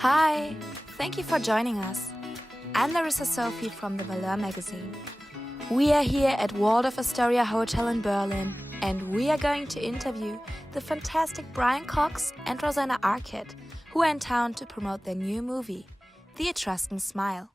Hi, thank you for joining us. I'm Larissa S from the VALEUR magazine. We are here at Waldorf Astoria Hotel in Berlin, and we are going to interview the fantastic Brian Cox and Rosanna Arquette, who are in town to promote their new movie, The Etruscan Smile.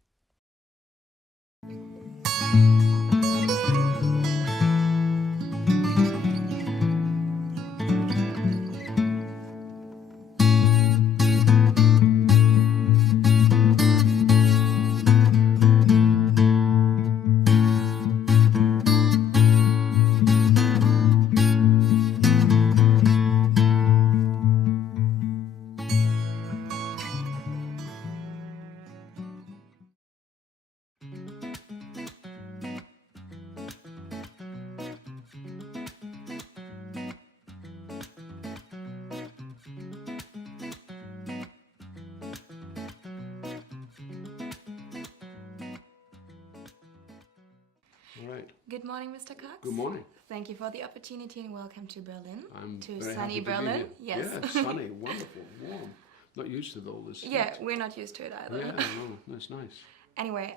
All right. Good morning, Mr. Cox. Good morning. Thank you for the opportunity and welcome to Berlin. I'm to very sunny happy to Berlin. be here. Yes. Yeah, it's sunny, wonderful, warm. Not used to all this. Yeah, we're not used to it either. Yeah, no, that's nice. Anyway,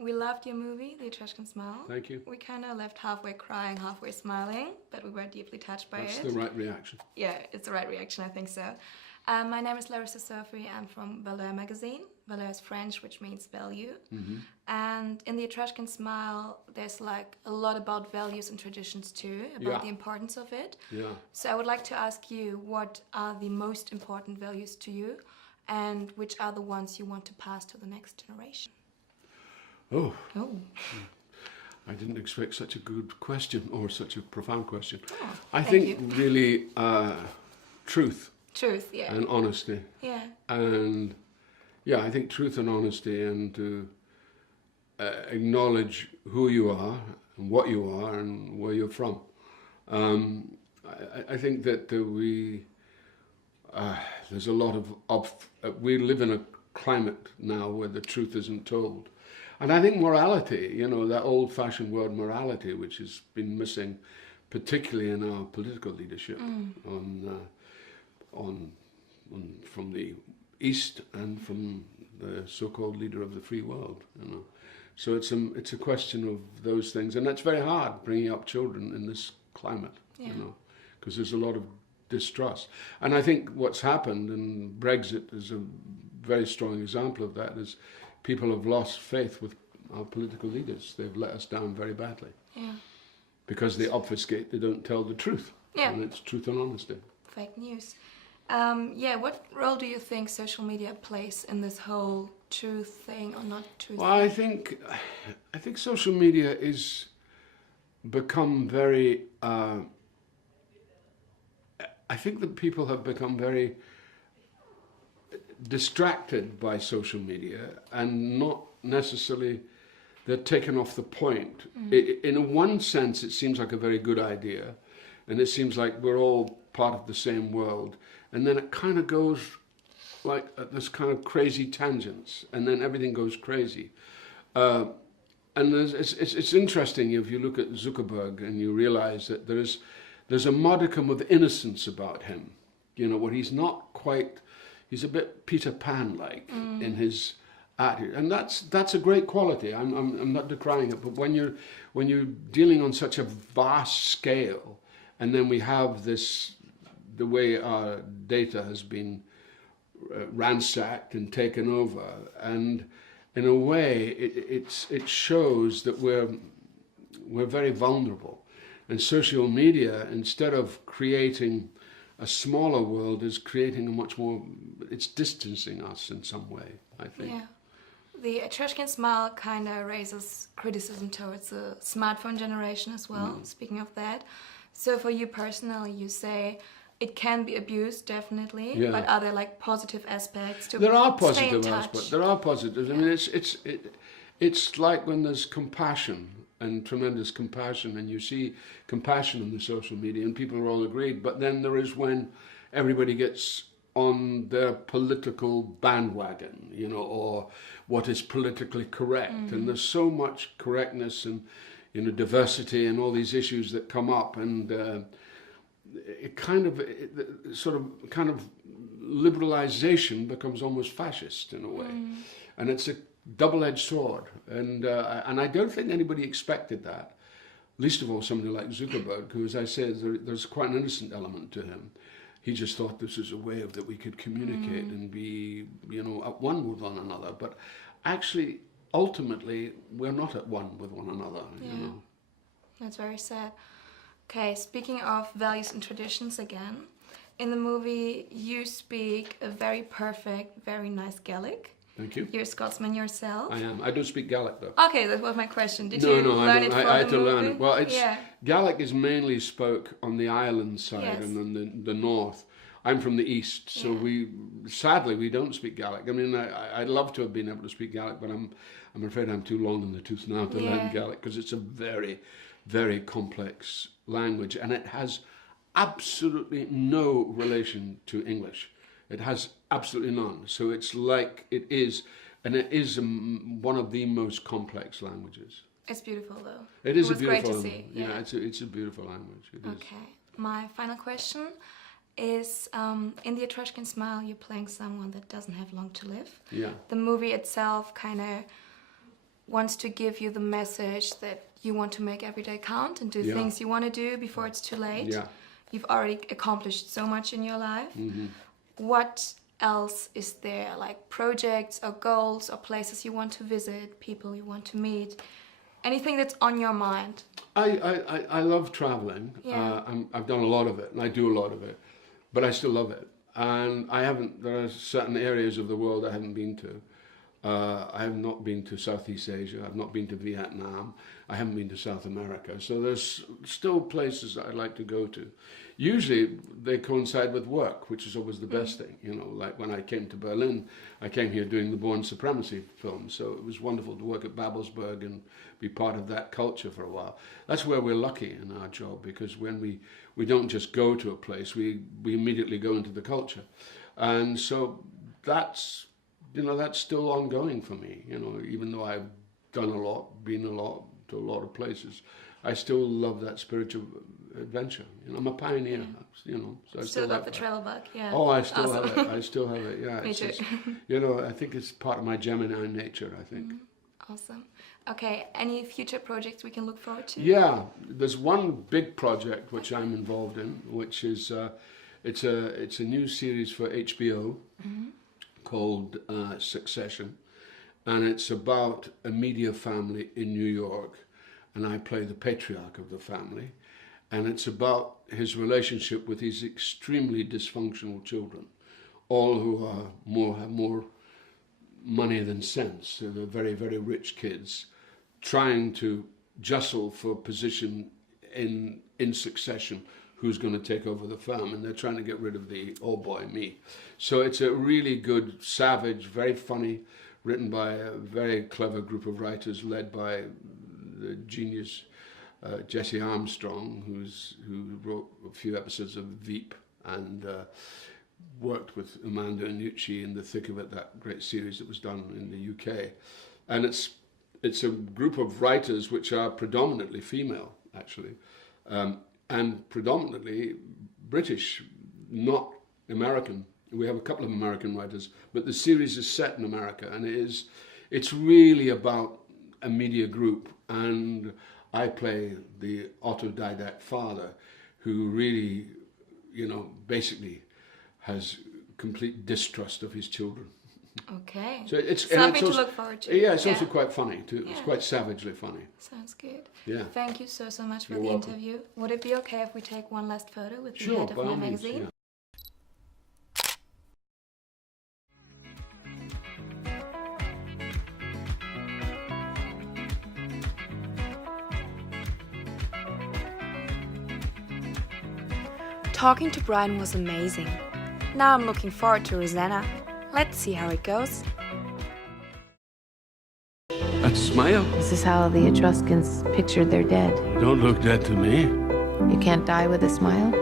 we loved your movie, The Etruscan Smile. Thank you. We kind of left halfway crying, halfway smiling, but we were deeply touched by That's it. the right reaction. Yeah, it's the right reaction, I think so. My name is Larissa S. I'm from VALEUR magazine. VALEUR is French, which means value. Mm-hmm. And in The Etruscan Smile, there's like a lot about values and traditions too, about the importance of it. Yeah. So I would like to ask you, what are the most important values to you, and which are the ones you want to pass to the next generation? Oh. Oh. I didn't expect such a good question, or such a profound question. Oh, I thank think you. really truth Truth, yeah. and honesty. Yeah. And yeah, I think truth and honesty, and to acknowledge who you are and what you are and where you're from. I think that there's a lot of we live in a climate now where the truth isn't told. And I think morality, you know, that old-fashioned word morality, which has been missing, particularly in our political leadership from the East and from the so-called leader of the free world, you know. So it's a question of those things, and that's very hard, bringing up children in this climate, you know, because there's a lot of distrust. And I think what's happened, and Brexit is a very strong example of that, is people have lost faith with our political leaders. They've let us down very badly. Yeah. Because they obfuscate, they don't tell the truth. Yeah. And it's truth and honesty. Fake news. What role do you think social media plays in this whole truth thing or not truth Well, thing? I think social media is become very. I think that people have become very distracted by social media, and not necessarily. They're taken off the point. In one sense, it seems like a very good idea, and it seems like we're all part of the same world. And then it kind of goes like this kind of crazy tangents, and then everything goes crazy. And it's interesting if you look at Zuckerberg and you realize that there's a modicum of innocence about him. You know, where he's not quite, he's a bit Peter Pan-like in his attitude, and that's a great quality. I'm not decrying it, but when you're dealing on such a vast scale, and then we have the way our data has been ransacked and taken over, and in a way it shows that we're very vulnerable. And social media, instead of creating a smaller world, is creating a much more, it's distancing us in some way, I think. Yeah. The Etruscan Smile kind of raises criticism towards the smartphone generation as well, speaking of that. So for you personally, you say it can be abused, definitely, but are there like positive aspects to There are stay in positive touch? aspects. There are positives. I mean, It's like when there's compassion and tremendous compassion, and you see compassion in the social media and people are all agreed, but then there is when everybody gets on their political bandwagon, you know, or what is politically correct. And there's so much correctness and, you know, diversity and all these issues that come up, and it kind of liberalization becomes almost fascist in a way. And it's a double-edged sword, and I don't think anybody expected that, least of all somebody like Zuckerberg, who, as I said, there's quite an innocent element to him. He just thought this was a way of that we could communicate and be, you know, at one with one another. But actually, ultimately, we're not at one with one another, you know. That's very sad. Okay, speaking of values and traditions again, in the movie you speak a very perfect, very nice Gaelic. Thank you. You're a Scotsman yourself. I am. I don't speak Gaelic though. Okay, that was my question. Did you learn it for the movie? I had to learn it. Well, Gaelic is mainly spoke on the island side and then the north. I'm from the east, so sadly we don't speak Gaelic. I mean, I'd love to have been able to speak Gaelic, but I'm afraid I'm too long in the tooth now to learn Gaelic, because it's a very, very complex language, and it has absolutely no relation to English. It has absolutely none. So it's like it is, and it is one of the most complex languages. It's beautiful though. It is a beautiful great to see. Yeah, it's a beautiful language. It is. Okay. My final question is, in the Etruscan Smile, you're playing someone that doesn't have long to live. Yeah. The movie itself kind of wants to give you the message that you want to make every day count and do things you want to do before it's too late. Yeah. You've already accomplished so much in your life. What else is there, like projects or goals or places you want to visit, people you want to meet, anything that's on your mind? I love traveling. I've done a lot of it, and I do a lot of it, but I still love it. And there are certain areas of the world I haven't been to. I have not been to Southeast Asia, I've not been to Vietnam, I haven't been to South America, so there's still places that I'd like to go to. Usually they coincide with work, which is always the best thing, you know, like when I came to Berlin, I came here doing the Born Supremacy film, so it was wonderful to work at Babelsberg and be part of that culture for a while. That's where we're lucky in our job, because when we don't just go to a place, we immediately go into the culture. And so that's still ongoing for me, you know, even though I've done a lot, been to a lot of places, I still love that spiritual adventure. You know, I'm a pioneer, you know. So I still got the travel bug, yeah. Oh, I still have it. I still have it, yeah. Me too. You know, I think it's part of my Gemini nature, I think. Awesome. Okay, any future projects we can look forward to? Yeah, there's one big project which I'm involved in, which is, it's a new series for HBO. Called Succession, and it's about a media family in New York, and I play the patriarch of the family, and it's about his relationship with his extremely dysfunctional children, all who have more money than sense. So they're very, very rich kids trying to jostle for position in succession. Who's going to take over the firm, and they're trying to get rid of the old boy, me. So it's a really good, savage, very funny, written by a very clever group of writers led by the genius Jesse Armstrong, who wrote a few episodes of Veep and worked with Amanda Annucci in the thick of it, that great series that was done in the UK. And it's a group of writers which are predominantly female, actually. And predominantly British, not American. We have a couple of American writers, but the series is set in America, and it's really about a media group, and I play the autodidact father who really, you know, basically has complete distrust of his children. Okay. So it's something to look forward to. Yeah, it's also quite funny too. Yeah. It's quite savagely funny. Sounds good. Yeah. Thank you so much for You're the welcome. interview. Would it be okay if we take one last photo with the Sure, head of by my all means, magazine? yeah. Talking to Brian was amazing. Now I'm looking forward to Rosanna. Let's see how it goes. Smile. This is how the Etruscans pictured their dead. Don't look dead to me. You can't die with a smile?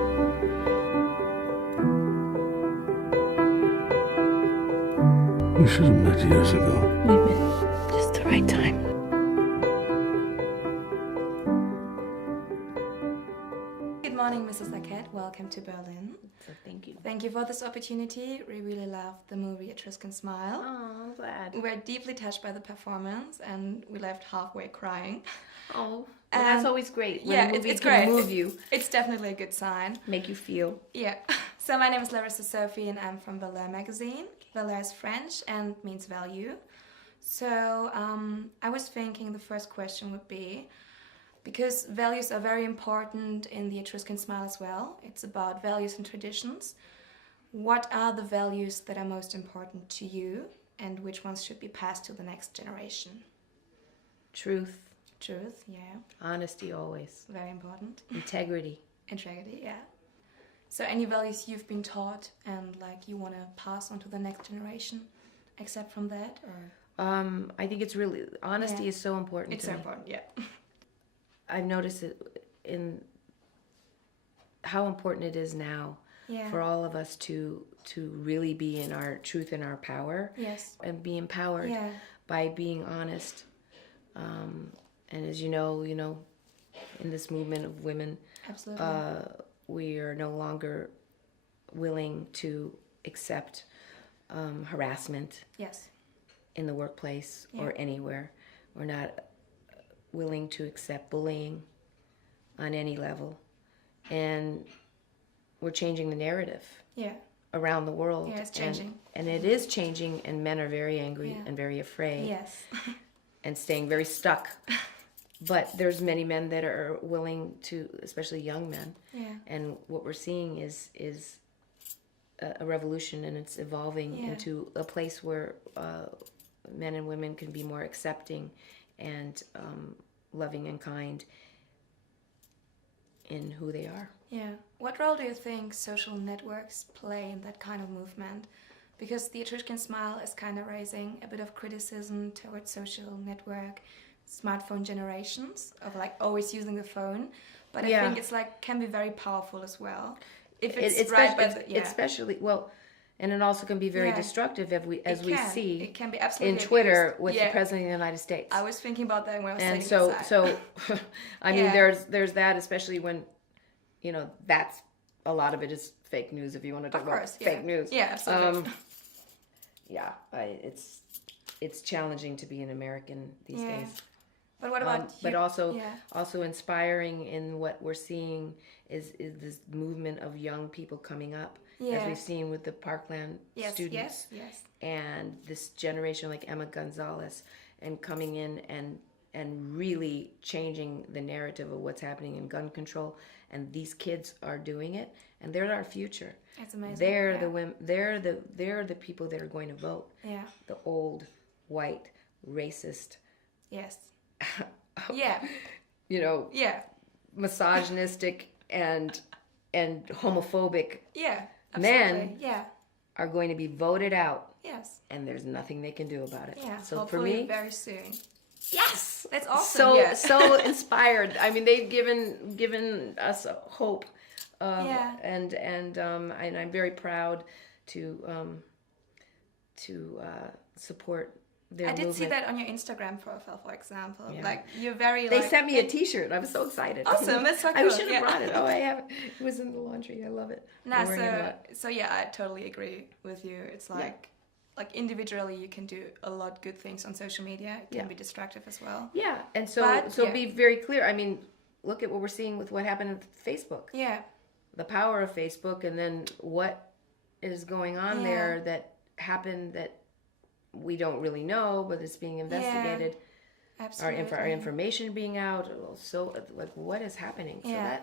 We should have met years ago. We met just the right time. Good morning, Mrs. Arquette. Welcome to Berlin. So thank you. Thank you for this opportunity. We really loved the movie Etruscan Smile. Oh, I'm glad. We were deeply touched by the performance and we left halfway crying. Oh, well, that's always great. When Yeah, a movie it's can great. move you, It's definitely a good sign. make you feel. Yeah. So my name is Larissa Sophie and I'm from VALEUR magazine. VALEUR is French and means value. So I was thinking the first question would be, because values are very important in the Etruscan Smile as well. It's about values and traditions. What are the values that are most important to you and which ones should be passed to the next generation? Truth, Truth, yeah, honesty always. very important. Integrity. Integrity, yeah. So any values you've been taught and like you want to pass on to the next generation, except from that, or I think it's really, honesty Yeah. is so important it's to so me. important, yeah. I've noticed it in how important it is now Yeah. for all of us to really be in our truth and our power Yes. and be empowered Yeah. by being honest. And as you know, in this movement of women, Absolutely. we are no longer willing to accept harassment Yes. in the workplace Yeah. or anywhere. We're not willing to accept bullying on any level. And we're changing the narrative Yeah. around the world. Yeah, it's changing. And it is changing, and men are very angry Yeah. and very afraid Yes. and staying very stuck. But there's many men that are willing to, especially young men. Yeah. And what we're seeing is a revolution, and it's evolving Yeah. into a place where men and women can be more accepting and loving and kind in who they are. Yeah. What role do you think social networks play in that kind of movement? Because the Etruscan Smile is kind of raising a bit of criticism towards social network, smartphone generations of like always using the phone. But I Yeah. think it's like can be very powerful as well. If It- it's right by the, especially well, and it also can be very Yeah. destructive as we see it can be absolutely in Twitter abused. with Yeah. the president of the United States. I was thinking about that when I was And sitting inside. so I mean, Yeah. there's that, especially when that's a lot of it is fake news. If you want to talk Of about course, yeah. fake news, Yeah, absolutely. yeah, it's challenging to be an American these Yeah. days. But what about But you? also Yeah. also inspiring in what we're seeing is this movement of young people coming up, as Yeah. we've seen with the Parkland Yes, students, yes. and this generation like Emma Gonzalez, and coming in and really changing the narrative of what's happening in gun control. And these kids are doing it, and they're our future. It's amazing. They're yeah. the women. They're the people that are going to vote. Yeah. The old, white, racist, Yes. Yeah. Yeah. misogynistic and homophobic Yeah. Men- Absolutely. Yeah. are going to be voted out, Yes. and there's nothing they can do about it. Yeah. So Hopefully for me, very soon. yes, That's awesome. so yeah. so inspired. I mean, they've given us a hope, Yeah. and I'm very proud to support their I did movement. see that on your Instagram profile, for example. Yeah. Like you're very. They like, sent me a T-shirt. I was so excited. Awesome, that's so I cool, should have yeah. brought it. Oh, I have it. It was in the laundry. I love it. Nah, I'm wearing it a lot. so yeah, I totally agree with you. It's like. Like individually, you can do a lot good things on social media. It can Yeah. be destructive as well. Yeah, and so But, yeah. be very clear. I mean, look at what we're seeing with what happened with Facebook. Yeah. The power of Facebook, and then what is going on Yeah. there that happened that we don't really know, but it's being investigated. Absolutely. Our information being out. So, like, what is happening? So Yeah.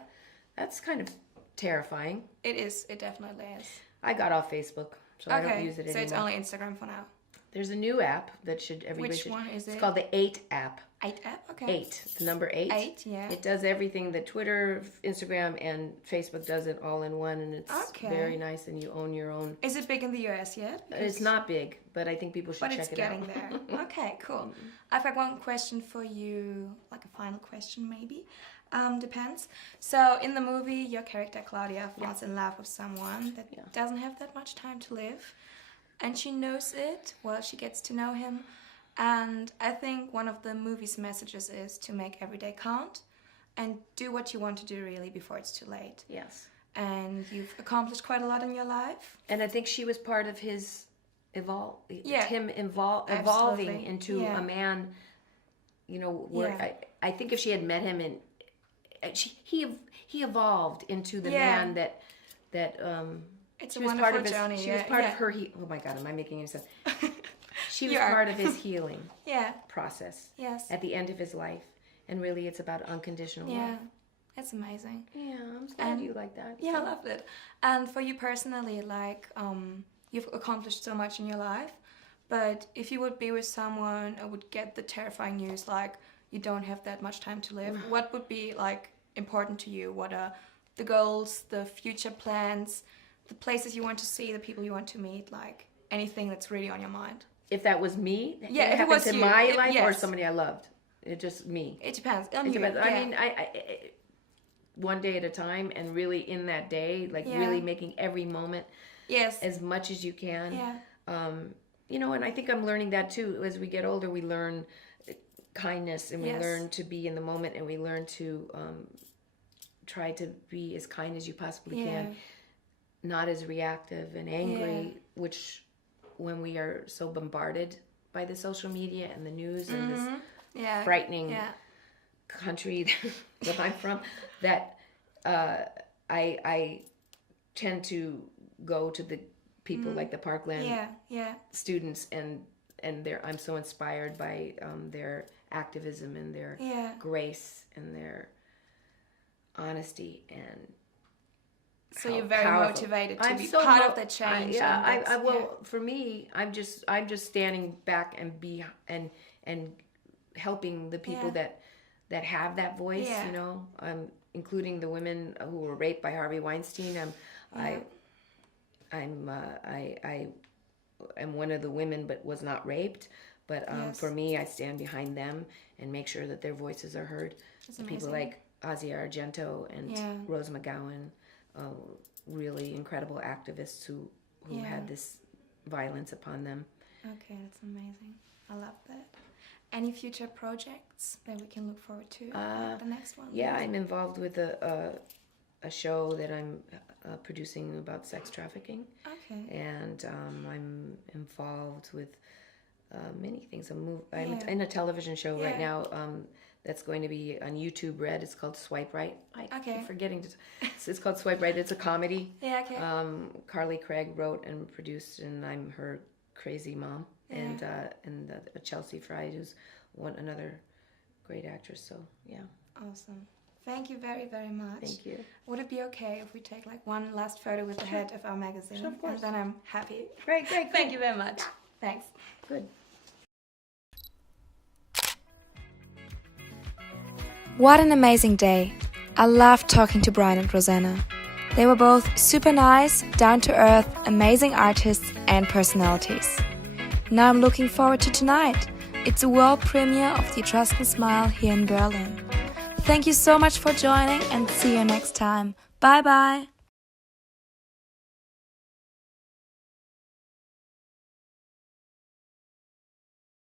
that's kind of terrifying. It is. It definitely is. I got off Facebook, so I don't use it so anymore. it's only Instagram for now. There's a new app that everybody Which should. one is It's it? called the 8 app. 8 app, okay. 8, the number 8. 8, yeah. It does everything that Twitter, Instagram, and Facebook does it all in one, and it's very nice, and you own your own. Is it big in the US yet? It's not big, but I think people should check it out. But it's getting there. Okay, cool. I've got one question for you, like a final question maybe. Depends. So in the movie, your character Claudia falls in love with someone that doesn't have that much time to live. And she knows it while she gets to know him. And I think one of the movie's messages is to make every day count and do what you want to do really before it's too late. Yes. And you've accomplished quite a lot in your life. And I think she was part of his evolving into a man, you know, where I think if she had met him he evolved into the man that it's a wonderful journey. She was part of her. Oh my God, am I making any sense? She was part of his healing process. Yes. At the end of his life, and really, it's about unconditional love. Yeah, it's amazing. Yeah, I'm glad you like that. Yeah, I loved it. And for you personally, like, you've accomplished so much in your life, but if you would be with someone and would get the terrifying news, like, you don't have that much time to live, what would be, like, important to you? What are the goals, the future plans, the places you want to see, the people you want to meet, like, anything that's really on your mind? If that was me, if it was in my life or somebody I loved, it's just me. It depends. I mean, I one day at a time, and really in that day, like really making every moment as much as you can. Yeah. You know, and I think I'm learning that too. As we get older, we learn kindness, and we learn to be in the moment, and we learn to try to be as kind as you possibly can, not as reactive and angry, which when we are so bombarded by the social media and the news and this frightening country that I'm from, that I tend to go to the people like the Parkland students, and I'm so inspired by their activism and their grace and their honesty, and so you're very motivated to be part of the change. For me, I'm just standing back and helping the people that have that voice. You know, including the women who were raped by Harvey Weinstein. I am one of the women, but was not raped. But for me, I stand behind them and make sure that their voices are heard. People like Ozzy Argento and Rose McGowan. Really incredible activists who had this violence upon them. Okay, that's amazing. I love that. Any future projects that we can look forward to? The next one? Yeah, I'm involved with a show that I'm producing about sex trafficking. Okay. And I'm involved with many things. I'm in a television show right now. That's going to be on YouTube Red. It's called Swipe Right. I keep forgetting to. It's called Swipe Right. It's a comedy. Yeah, okay. Carly Craig wrote and produced, and I'm her crazy mom. And Chelsea Fried, who's another great actress. So yeah. Awesome. Thank you very, very much. Thank you. Would it be okay if we take like one last photo with the head of our magazine? Sure, of course. And then I'm happy. Great. Thank you very much. Yeah. Thanks. Good. What an amazing day. I loved talking to Brian and Rosanna. They were both super nice, down-to-earth, amazing artists and personalities. Now I'm looking forward to tonight. It's a world premiere of the Etruscan Smile here in Berlin. Thank you so much for joining, and see you next time. Bye bye.